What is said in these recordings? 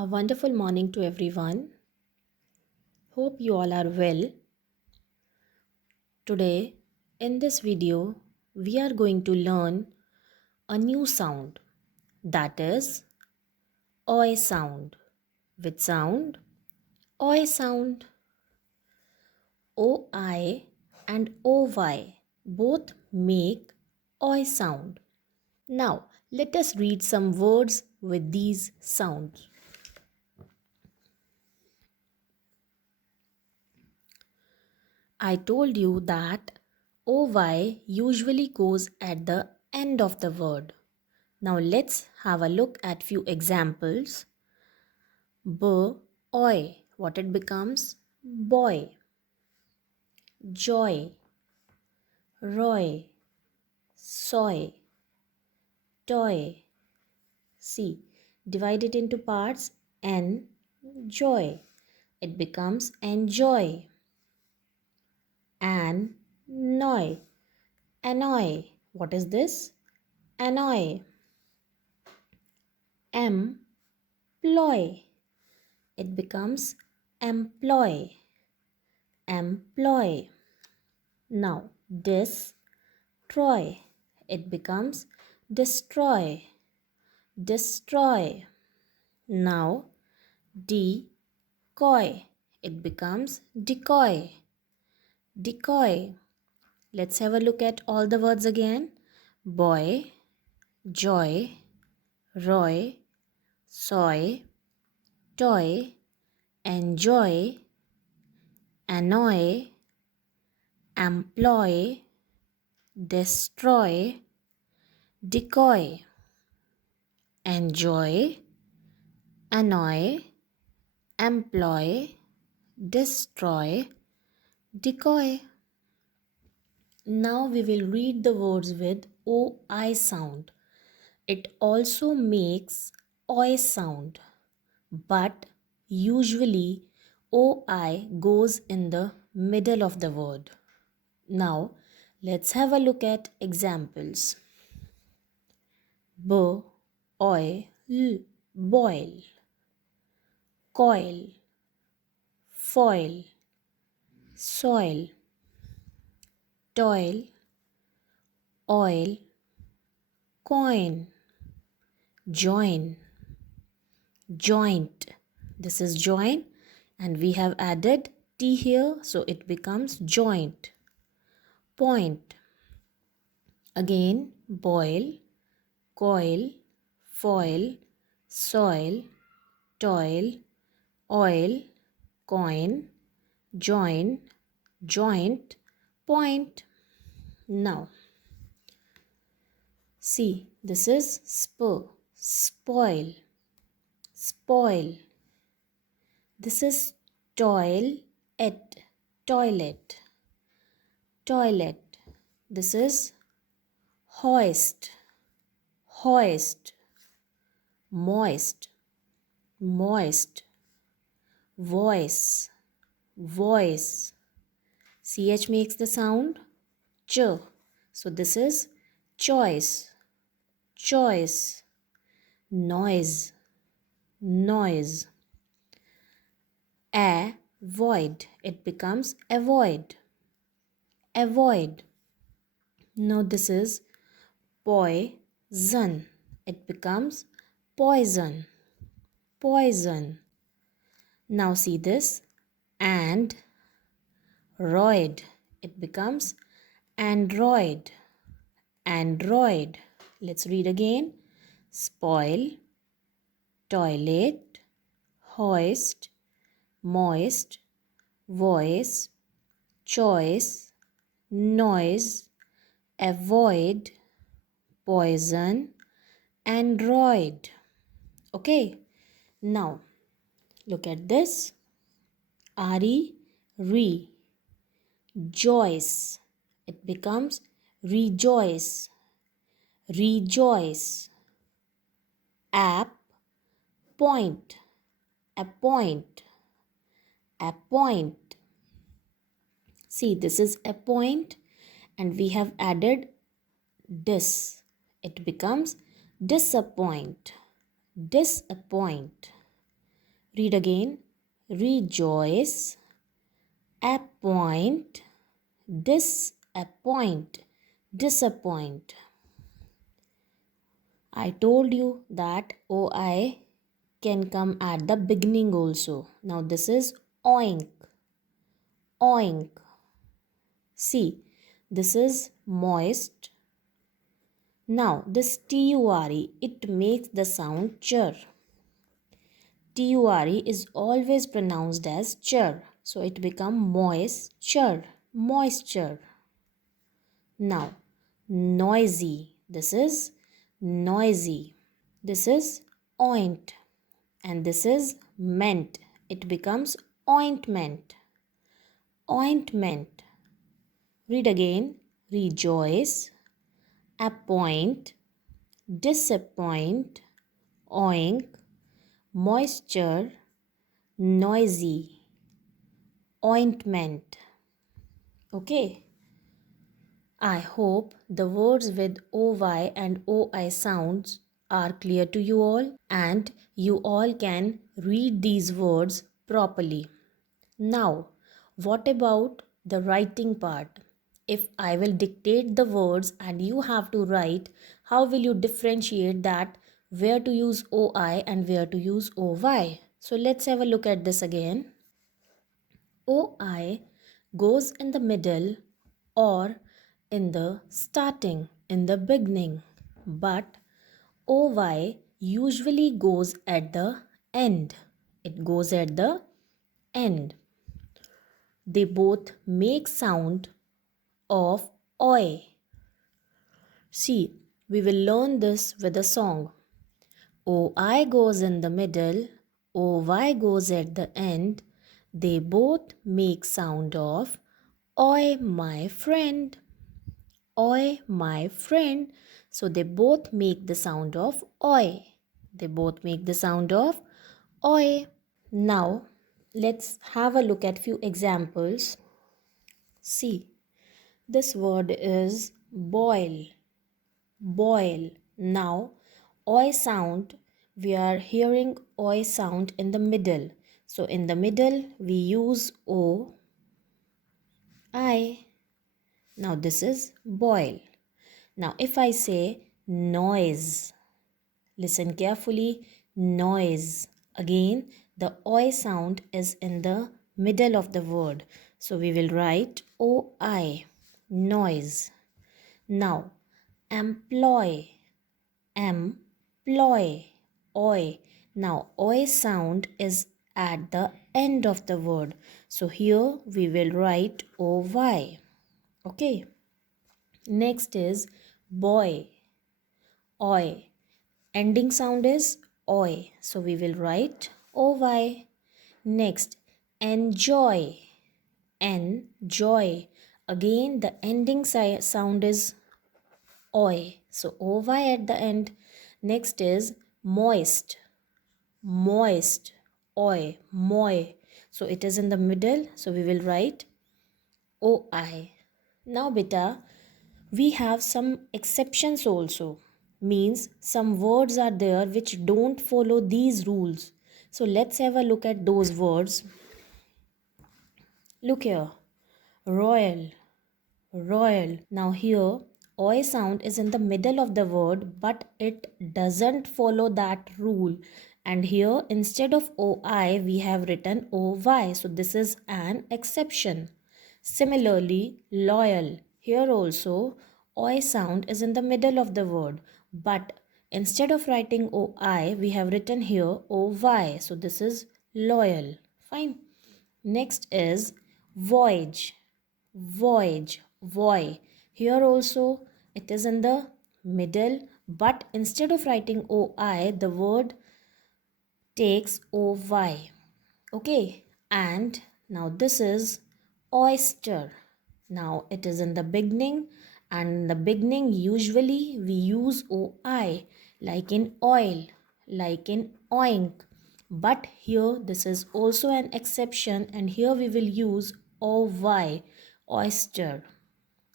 A wonderful morning to everyone. Hope you all are well. Today, in this video, we are going to learn a new sound, that is oi sound. Which sound? Oi sound. OI and OY both make oi sound. Now, let us read some words with these sounds. I told you that OY usually goes at the end of the word. Now let's have a look at few examples. Oi, what it becomes? Boy. Joy. Roy. Soy. Toy. See, divide it into parts. N. Joy. It becomes enjoy. An. Noy. Annoy. What is this? Annoy. Employ. It becomes employ. Employ. Now, destroy. It becomes destroy. Destroy. Now, decoy. It becomes decoy. Decoy. Let's have a look at all the words again. Boy, joy, roy, soy, toy, enjoy, annoy, employ, destroy, decoy. Enjoy, annoy, employ, destroy, decoy. Now we will read the words with OI sound. It also makes OI sound, but usually OI goes in the middle of the word. Now let's have a look at examples. Oil, boil. Coil, foil, soil, toil, oil, coin, join, joint. This is join and we have added T here, so it becomes joint. Point. Again, boil, coil, foil, soil, toil, oil, coin, join, joint, point. Now, see, this is spur, spoil, spoil. This is toil, et, toilet, toilet. This is hoist, hoist, moist, moist, voice, voice. CH makes the sound ch. So this is choice, choice, noise, noise. Avoid. It becomes avoid, avoid. Now this is poison. It becomes poison, poison. Now see this, and roid. It becomes android, android. Let's read again. Spoil, toilet, hoist, moist, voice, choice, noise, avoid, poison, android. Okay, now look at this. Re, joyce. It becomes rejoice, rejoice. App, point, appoint, appoint. See, this is appoint and we have added dis. It becomes disappoint, disappoint. Read again. Rejoice, appoint, disappoint, disappoint. I told you that OI can come at the beginning also. Now this is oink, oink. See, this is moist. Now this TURE, it makes the sound chur. TURE is always pronounced as chur. So it become moisture, moisture. Now noisy, this is noisy. This is oint and this is ment. It becomes ointment, ointment. Read again. Rejoice, appoint, disappoint, oink, moisture, noisy, ointment. Okay. I hope the words with OY and OI sounds are clear to you all and you all can read these words properly. Now, what about the writing part? If I will dictate the words and you have to write, how will you differentiate that where to use OI and where to use OY? So let's have a look at this again. OI goes in the middle or in the starting, in the beginning. But OY usually goes at the end. It goes at the end. They both make sound of oi. See, we will learn this with a song. OI goes in the middle, OY goes at the end. They both make sound of oi my friend. Oi my friend. So they both make the sound of oi. They both make the sound of oi. Now let's have a look at few examples. See, this word is boil. Boil. Now, oi sound, we are hearing oi sound in the middle. So, in the middle, we use O, I. Now, this is boil. Now, if I say noise, listen carefully, noise. Again, the oi sound is in the middle of the word. So, we will write OI, noise. Now, employ, employ, oi. Now, oi sound is at the end of the word. So, here we will write OY. Okay. Next is boy, oi. Ending sound is oi. So, we will write OY. Next, enjoy, enjoy. Again, the ending sound is oi. So OY at the end. Next is moist, moist, oi, moi. So it is in the middle. So we will write OI. Now beta, we have some exceptions also. Means some words are there which don't follow these rules. So let's have a look at those words. Look here. Royal, royal. Now here oi sound is in the middle of the word but it doesn't follow that rule, and here instead of oi we have written oy, so this is an exception. Similarly, loyal, here also oi sound is in the middle of the word but instead of writing oi we have written here oy, so this is loyal. Fine. Next is voyage, voyage, voy. Here also it is in the middle but instead of writing oi the word takes oy. Okay, and now this is oyster. Now it is in the beginning and in the beginning usually we use oi like in oil, like in oink. But here this is also an exception and here we will use oy, oyster.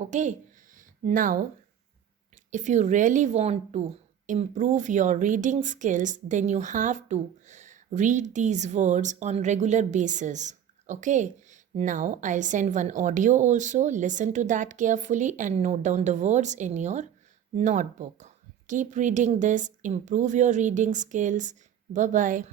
Okay, now if you really want to improve your reading skills, then you have to read these words on regular basis. Okay, now I'll send one audio also. Listen to that carefully and note down the words in your notebook. Keep reading this, improve your reading skills. Bye bye.